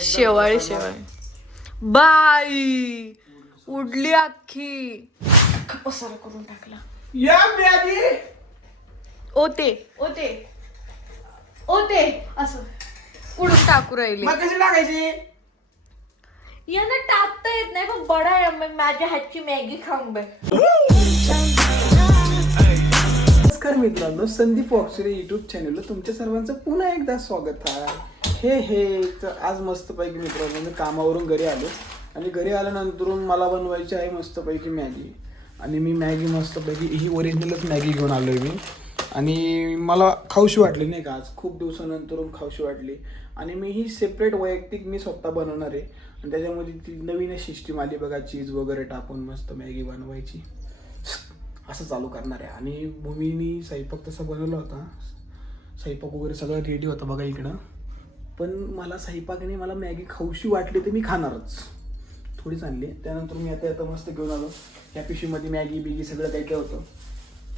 शेवाळी शेवाळी बाई उडली अख्खी पसारा करून टाकला. या मॅगी ओते ओते ओते असं उडून टाकू राहिले. मग कशी टाकायची? यांना टाकता येत नाही पण बडा आहे, मग माझ्या हातची मॅगी खाऊन बघ. नमस्कार मित्रांनो, संदीप ऑक्सरे युट्यूब चॅनलला तुमच्या सर्वांचं पुन्हा एकदा स्वागत आहे. हे तर आज मस्तपैकी मित्रांनो मी कामावरून घरी आलो आणि घरी आल्यानंतर मला बनवायची आहे मस्तपैकी मॅगी. आणि मी मॅगी मस्तपैकी ही ओरिजिनलच मॅगी घेऊन आलो आहे मी. आणि मला खाऊशी वाटली नाही का, आज खूप दिवसानंतर खाऊशी वाटली आणि मी ही सेपरेट वैयक्तिक मी स्वतः बनवणार आहे. आणि त्याच्यामध्ये ती नवीन सिस्टीम आली बघा, चीज वगैरे टाकून मस्त मॅगी बनवायची असं चालू करणार आहे. आणि भूमीनी स्वयंपाक तसा बनवला होता, स्वयंपाक वगैरे सगळं रेडी होता बघा इकडं. पण मला स्वयंपाकाने मला मॅगी खाऊशी वाटली तर मी खाणारच, थोडीच आणली. त्यानंतर मी आता मस्त घेऊन आलो या पिशवीमध्ये मॅगी बिगी सगळं काही काय होतं.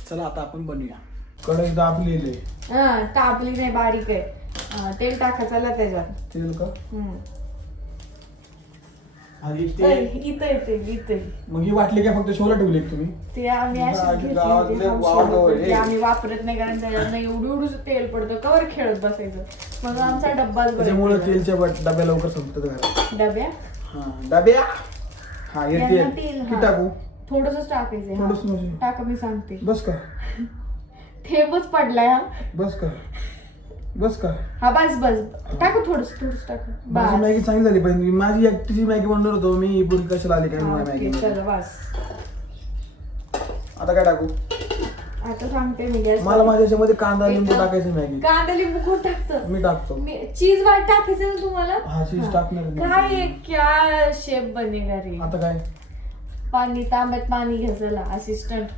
चला आता आपण बनवूया. कढई दाबलेली आहे, तापली नाही, बारीक आहे. तेल टाकायचं त्याच्यात. तेल का? आणि इथं येते इथे. मग ही वाटली काय फक्त शोला ठेवली तुम्ही? ते आम्ही आम्ही वापरत नाही, कारण त्याच्यात एवढं तेल पडतं, कवर खेळत बसायचं. मग आमचा डब्बा त्याच्यामुळे तेलच्या डब्या लवकर संपतात घरात. डब्या डब्या हा हे तेल किती टाकू? थोडंसं टाकायचं. थोडंसं टाका, मी सांगते. बस का? थेंबच पडलाय. हा बस का? बस का? हा बस बस टाकू, थोडस टाकू. माझी मॅगी चांगली झाली पाहिजे. माझी एकटीची मॅगी बनवणार होतो मी, पूर्ण कशाला आली काय मॅगी. चल बस. आता काय टाकू? आता सांगते मी. गॅस मला माझ्या याच्यामध्ये कांदा लिंबू टाकायचं. मॅगी कांदा लिंबू कोण टाकतं? मी टाकतो. चीज वाट टाकायचं ना तुम्हाला. हा चीज टाकणार. काय क्या शेप बनेगा रे. आता काय? पाणी, तांब्यात पाणी घ्यायचं. असिस्टंट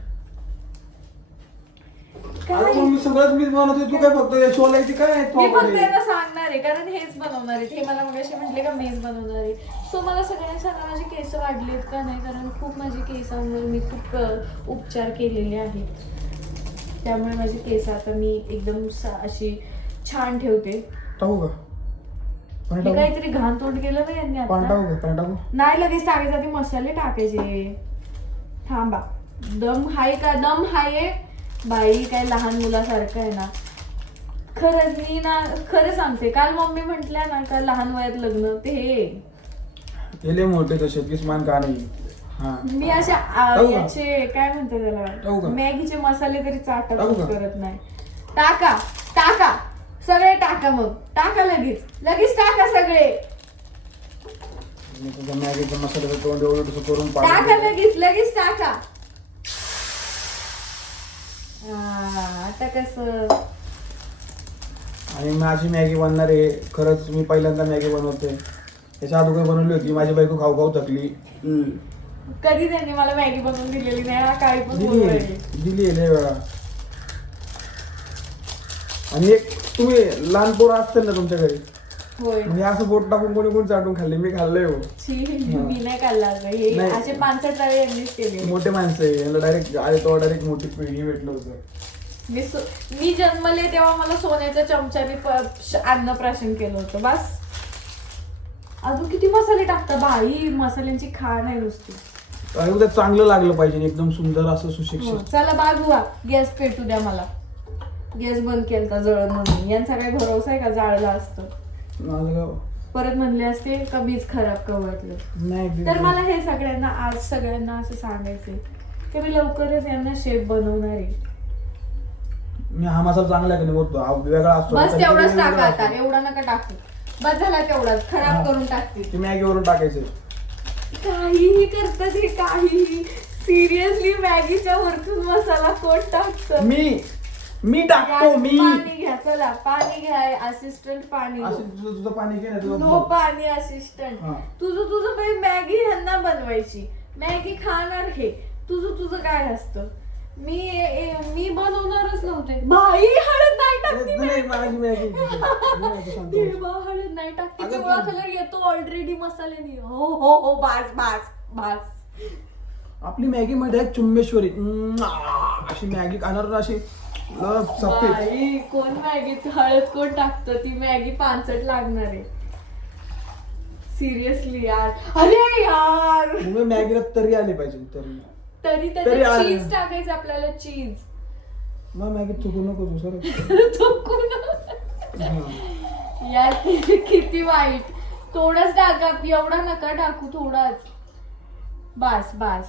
मी सगळंच मीच बनवते, तू काय फक्त शोलायची काय? मी फक्त यांना सांगणार आहे, कारण हेच बनवणार आहे. हे मला मग असे म्हटले का मीच बनवणार आहे. सो मला सगळ्यांनी सांगा माझे केस वाढलेत का नाही, कारण खूप माझे केसांवर मी खूप उपचार केलेले आहेत. त्यामुळे माझे केस आता मी एकदम अशी छान ठेवते. टाकू का? मी काहीतरी घाण तोंड केलं ना यांनी आता. नाही लगेच टाकायचं, आधी मसाले टाकायचे. थांबा. दम हाय का? दम हाय बाई, काय लहान मुलासारखं आहे ना. खरंच मी ना खरं सांगते, काल मम्मी म्हटल्या ना का लहान वयात लग्न, ते हे मोठे तसे मान का नाही. मी अशा याचे काय म्हणते त्याला, मॅगीचे मसाले तरी चाटत करत नाही. टाका टाका सगळे टाका, मग टाका लगेच टाका सगळे. मॅगीचे मसाले तोंड एवढं करून टाका लगेच टाका. आता कसं? आणि माझी मॅगी बनणार आहे. खरंच मी पहिल्यांदा मॅगी बनवते. त्याच्या अगोदर बनवली होती, माझी बायको खाऊ खाऊ थकली. कधी त्यांनी मला मॅगी बनवून दिलेली नाही. काही पण दिली लय वेळा. आणि एक तुम्ही लहान पोरं असतील ना तुमच्या घरी, म्हणजे असं बोट टाकून कोणी चाटून खाल्ले? मी खाल्लंय हो. मी नाही खाल्ला. हे असे 5-6 तळे यांनीच केले. मोठे माणसं आहे, यांना डायरेक्ट मोठी पिढी भेटलं होतं. मी जन्मले तेव्हा मला सोन्याच्या चमच्याने अन्नप्राशन केलं होतं. बस. अजून किती मसाले टाकता बाई, मसाल्यांची खाण आहे नुसती. आणि उद्या चांगलं लागलं पाहिजे, एकदम सुंदर असं सुशिक्षित. चला बाजूला, गॅस पेटू द्या मला. गॅस बंद केलता जळण म्हणून. यांचा काय भरोसा आहे का जाळलं असतं? परत म्हणले असते का मीच खराब का वाटलं नाही. तर मला हे सगळ्यांना असं सांगायचंय की मी लवकरच यांना शेफ बनवणार आहे. हा मसाला चांगला आहे वेगळा असतो. बस तेवढाच टाका आता, एवढा नका टाकू. बस झाला तेवढाच, खराब करून टाकते. मॅगी वरून टाकायचं. काहीही करतात हे, काहीही. सिरियसली मॅगीच्या वरतून मसाला कोण टाकतं? मी टाकतो. पाणी घ्या, चला पाणी घ्या. असिस्टंट पाणी. तुझं पाणी घे ना. नो पाणी असिस्टंट. तुझं मॅगी ह्यांना बनवायची, मॅगी खाणार हे. तुझं काय असतं? मी बनवणारच नव्हते. बाई हळद नाही टाकते. हळद नाही टाकते. पिवळा कलर येतो ऑलरेडी मसाल्याने. हो बास. आपली मॅगी मध्ये एक चुम्मेश्वरी अशी मॅगी खाणार अशी कोण मॅगीत हळद कोण टाकतं? ती मॅगी पानसट लागणार आहे. सिरियसली यार. अरे यार मग मॅगीला तरी आले पाहिजे तरी तरी तरी त्याच्यात आले. चीज टाकायचं आपल्याला, चीज. मग मॅगी चुकू नको तू सर. यार किती वाईट. थोडंच टाका, एवढा नका टाकू, थोडाच. बस बस.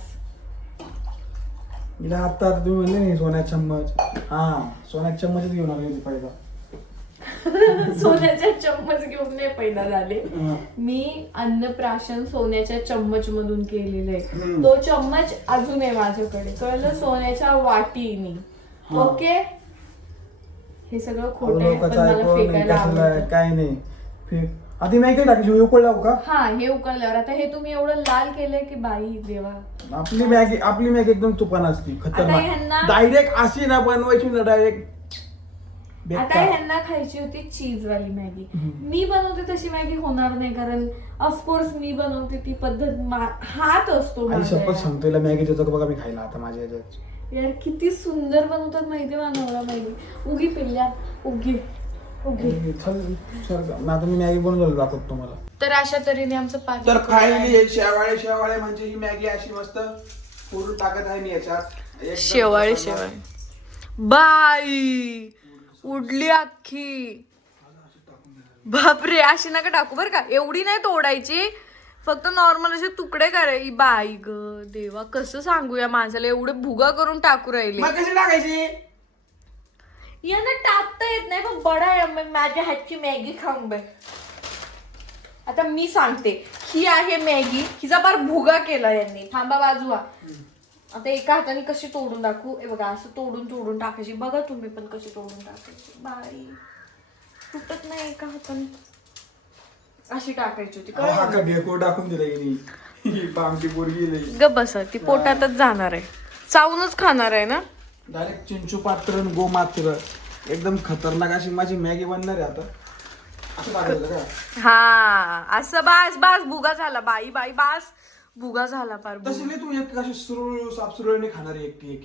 हिला आता तुम्ही म्हणले नाही सोन्याचा चम्मच. हा सोन्याचा चम्मचच घेऊन आले पहिला. सोन्याच्या चम्मच घेऊन नाही पैदा झाले. मी अन्नप्राशन सोन्याच्या चम्मच मधून केलेलं आहे. तो चम्मच अजून आहे माझ्याकडे, कळलं? सोन्याच्या वाटीनी. ओके, हे सगळं खोटं आहे, पण मला फेकायला आवडतं. काय नाही. आधी मॅगी टाकायची, उकळला का? हा, हे उकळल्यावर. आता हे तुम्ही एवढं लाल केलंय की बाई देवा. आपली मॅगी एकदम तुपान असती, खतरनाक. डायरेक्ट अशी ना बनवायची ना, डायरेक्ट. आता ह्यांना खायची होती चीज वाली मॅगी. मी बनवते तशी मॅगी होणार नाही, कारण ऑफकोर्स मी बनवते ती पद्धत हात असतो आणि शपथ सांगतो हिला मॅगी देतो बघा मी खायला आता माझ्या ह्याच्यात. यार किती सुंदर बनवतात माहिती बनवला मॅगी. उगी पिल्ल्या, उगी उगी. आता मी मॅगी बनवलं दाखवतो तुम्हाला. तर अशा तऱ्हेने आमचं पाणी. तर फायनली शेवाळे म्हणजे ही मॅगी अशी मस्त फोडून टाकत आहे मी याच्यात. शेवाळे बाई उडली अख्खी. बापरे, अशी नका टाकू बर का. एवढी नाही तोडायची, फक्त नॉर्मल असे तुकडे करायचे. बाई ग देवा, कसं सांगूया माणसाला, एवढे भुगा करून टाकू राहिले. कशी टाकायची? यांना टाकता येत नाही, पण बडा माझ्या हातची मॅगी खाऊन बाई. आता मी सांगते, ही आहे मॅगी, हिचा फार भुगा केला यांनी. थांबा बाजूला. आता एका हाताने कशी तोडून दाखवू? हे बघा, असं तोडून टाकायची. बघा तुम्ही पण कशी तोडून टाकायची. बाई तुटत नाही एका हाताने. अशी टाकायची होती. टाकून दिला ग बस, ती पोटातच जाणार आहे, चावूनच खाणार आहे ना. डायरेक्ट चिंचू पात्र गो मात्र. एकदम खतरनाक अशी माझी मॅगी बनणार आहे आता. असं टाकायचं का? हा, असं बास बास. भुगा झाला बाई बाई, बास. भुगा झाला फार. तशी नाही, तू एक अशी सापसुरळीने खाणार एकटी एक.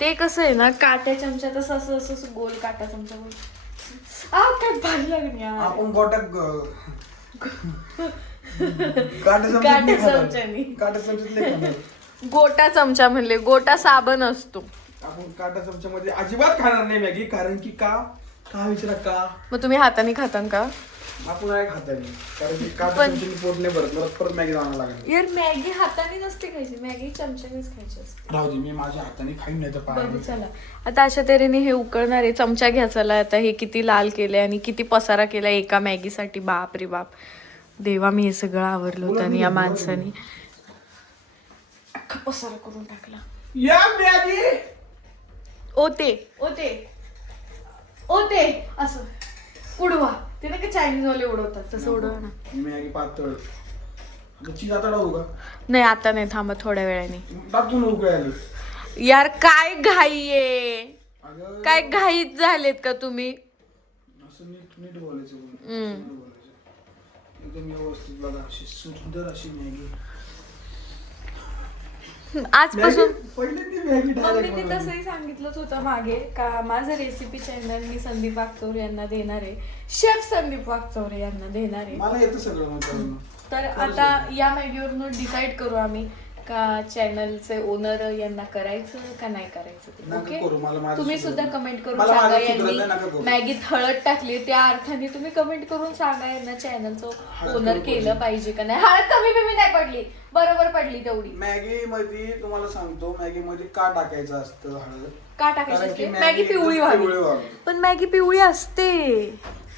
ते कसं आहे ना, काट्या चमच्यात असं असं गोल काटा चमचा गोल. काय भारी लागली यार. आपण गोटा चमचा म्हणले, गोटा साबण असतो. आपण काटा चमच्यामध्ये अजिबात खाणार नाही मॅगी. कारण की का विचारा का? मग तुम्ही हाताने खाता का? आपण नाही खाता नाही, कारण की काटा चमच्याने पोट नाही भरत. मला परत मॅगी जाणार लागेल. यार मॅगी हाताने नसते खायची, मॅगी चमच्यानेच खायची असते. राहू दे, मी माझ्या हाताने खाईन नाही तर बघू चला. आता अशा तऱ्हेने हे उकळणार आहे. चमचा घ्या चला. आता हे किती लाल केलंय आणि किती पसारा केलाय एका मॅगीसाठी. बाप रे बाप देवा, मी हे सगळं आवरलं होतं आणि या माणसाने अख्खा पसारा करून टाकला. या मॅगी ओते असं उडवा. ते नाही का चायनीज वाले उडवतात तसं उडवा ना. मॅगी पातळ. चीज आता टाकू का? नाही आता नाही, थांबा थोड्या वेळाने टाकून उकळाली. यार काय घाई आहे, काय घाईत झालेत का तुम्ही? असं नीट बोलायचं. एकदम व्यवस्थित बघा, अशी सुंदर अशी मॅगी. आजपासून मग मी ते तसंही सांगितलंच होतं मागे का माझं रेसिपी चॅनल मी संदीप वागचौरे यांना देणार आहे. शेफ संदीप वागचौरे यांना देणार आहे. मला येतं सगळं. तर आता या मॅगीवरून डिसाईड करू आम्ही का चॅनलचे ओनर यांना करायचं का नाही करायचं. ओके, तुम्ही सुद्धा कमेंट करून सांगा. यांनी मॅगीत हळद टाकली, त्या अर्थाने तुम्ही कमेंट करून सांगा यांना चॅनलचं ओनर केलं पाहिजे का नाही. हळद कमी बिमी नाही पडली, बरोबर पडली तेवढी. मॅगी मध्ये तुम्हाला सांगतो, मॅगी मध्ये का टाकायचं असतं हळद? का टाकायचं असते? मॅगी पिवळी व्हावी. पण मॅगी पिवळी असते.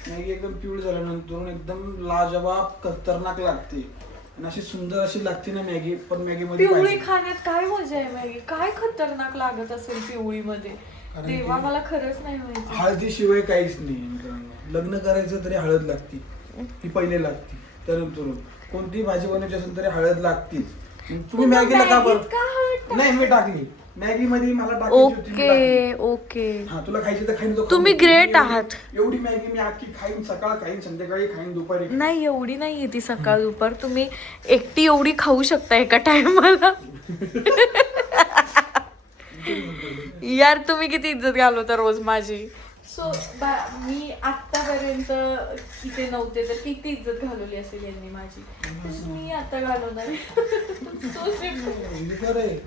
मॅगी एकदम पिवळी झाल्यानंतर एकदम लाजवाब खतरनाक लागते आणि अशी सुंदर अशी लागते ना मॅगी. पण मॅगी मध्ये पिवळी खाण्यात काय मजा आहे? मॅगी काय खतरनाक लागत असेल पिवळी मध्ये, तेव्हा मला खरंच नाही माहिती. हळदीशिवाय काहीच नाही. लग्न करायचं तरी हळद लागती, ती पहिले लागती. त्यानंतर कोणतीही भाजी बनवायची असेल तरी हळद लागतीच. तुम्ही मॅगीला का बरं नाही? मी टाकली मॅगी मध्ये, मला टाकायची. ओके हा, तुला खायची तर खाईन. तुम्ही ग्रेट आहात. एवढी मॅगी मी आखी खाईन, सकाळ खाईन, संध्याकाळी खाईन, दुपारी. नाही एवढी नाहीये ती सकाळ दुपार. तुम्ही एकटी एवढी खाऊ शकता एका टाइमला. यार तुम्ही किती इज्जत घालवता रोज माझी. सो मी आतापर्यंत इथे नव्हते तर किती इज्जत घालवली असेल यांनी माझी, तशी मी आता घालवणार आहे. So simple.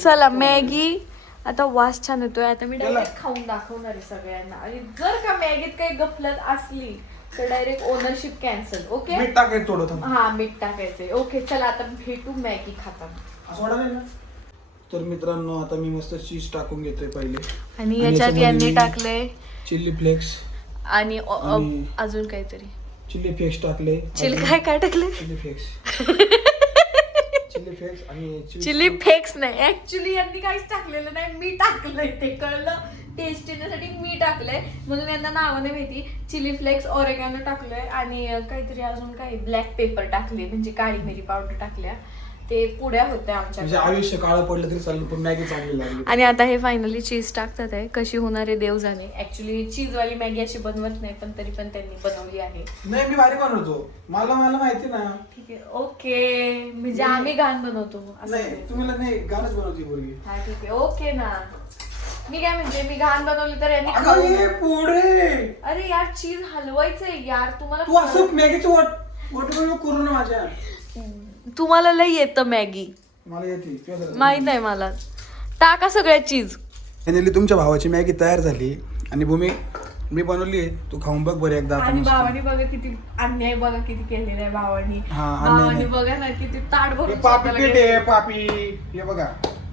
चला मॅगी आता वास छान येतोय. आता मी डायरेक्ट खाऊन दाखवणार आहे सगळ्यांना. आणि जर का मॅगीत काही गफलत असली तर डायरेक्ट ओनरशिप कॅन्सल. ओके, मीठ टाकायचं थोडं. हा मीठ टाकायचंय. ओके चला आता भेटू मॅगी खाताना. तर मित्रांनो आता मी मस्त चीज टाकून घेतोय पहिले. आणि याच्यात यांनी टाकलंय चिल्ली फ्लेक्स आणि अजून काहीतरी चिल्ली फ्लेक्स टाकले. काय टाकले? चिल्ली फ्लेक्स चिल्ली फ्लेक्स आणि चिली फ्लेक्स नाही, ऍक्च्युली यांनी काहीच टाकलेलं नाही, मी टाकलंय. ते कळलं टेस्ट येण्यासाठी मी टाकलंय, म्हणून यांना नावं नाही माहिती. चिली फ्लेक्स, ऑरेगॅनो टाकलंय आणि काहीतरी अजून काही ब्लॅक पेपर टाकले, म्हणजे काळी मिरी पावडर टाकल्या. ते पुड्या होत्या आमच्या. म्हणजे आयुष्य काळं पडलं तरी चालेल पण मॅगी चांगली लागली. आणि आता हे फायनली चीज टाकतात आहे. कशी होणार आहे देव जाणे. ऍक्च्युली चीज वाली मॅगी अशी बनवत नाही, पण तरी पण त्यांनी बनवली आहे. नाही मी भारी बनवतो, मला माहिती ना. ठीक आहे, ओके. म्हणजे आम्ही घाण बनवतो असं नाही, तुम्हाला नाही घाणच बनवती पोरगी. हा ठीक आहे, ओके ना. मी काय म्हणजे मी घाण बनवली तर यांनी अरे यार चीज हलवायचंय यार तुम्हाला. तू असं मॅगीचं वाट करू ना माझ्या. तुम्हाला लय येतं मॅगी, मला येते माहित आहे मला. टाका सगळ्या चीज. फायनली तुमच्या भावाची मॅगी तयार झाली आणि भूमी मी बनवली आहे, तू खाऊन बघ बरं एकदा. आणि भावानी बघा किती अन्याय बघा किती केलेला आहे भावानी. भावानी बघा ना किती ताट भरून पापी पेट आहे. पापी हे बघा,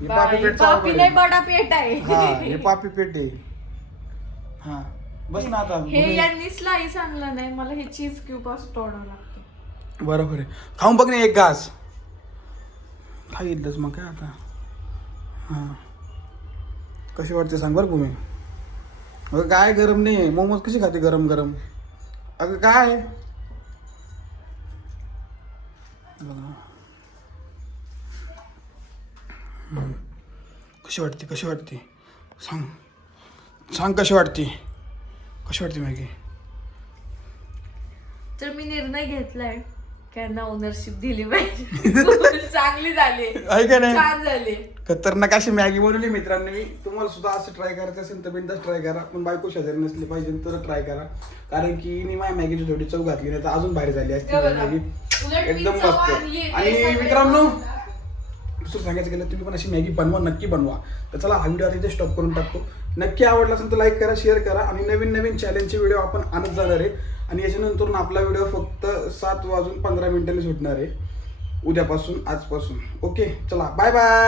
हे पापी पेट. पापी नाही बडा पेट आहे. हे पापी पेट आहे. हा बस ना आता. हे यांनी स्लाइस आणला नाही, मला हे चीज क्यूब असं तोडावं लागतं. बरोबर आहे, खाऊन बघ ना एक घास. खाईलच मग काय आता. हा कशी वाटते सांग बरं भूमी. अगं काय गरम नाही, मोमोज कशी खाते गरम गरम. अगं काय कशी वाटते कशी वाटते सांग सांग कशी वाटते मॅगी. तर मी निर्णय घेतलाय त्यांना ओनरशिप दिली पाहिजे. चांगली झाली, छान झाली, खतरनाक अशी मॅगी बनवली मित्रांनी. मी तुम्हाला सुद्धा असं ट्राय करायचं असेल तर बिंदास ट्राय करा, पण बायको शेजारी नसली पाहिजे तर ट्राय करा. कारण की मी माझ्या मॅगीची थोडी चव घातली नाही तर अजून भारी झाली असती मॅगी, एकदम मस्त. आणि मित्रांनो दुसरं सांगायचं गेलं तुम्ही पण अशी मॅगी बनवा, नक्की बनवा. तर चला हा व्हिडिओ आता इथे स्टॉप करून टाकतो. नक्की आवडला असेल तर लाईक करा, शेअर करा. आणि नवीन नवीन चॅलेंजचे व्हिडिओ आपण आणत जाणार आहे. आणि याच्यानंतर आपला व्हिडिओ फक्त 7:15 सुटणार आहे उद्यापासून, आजपासून. ओके चला बाय बाय.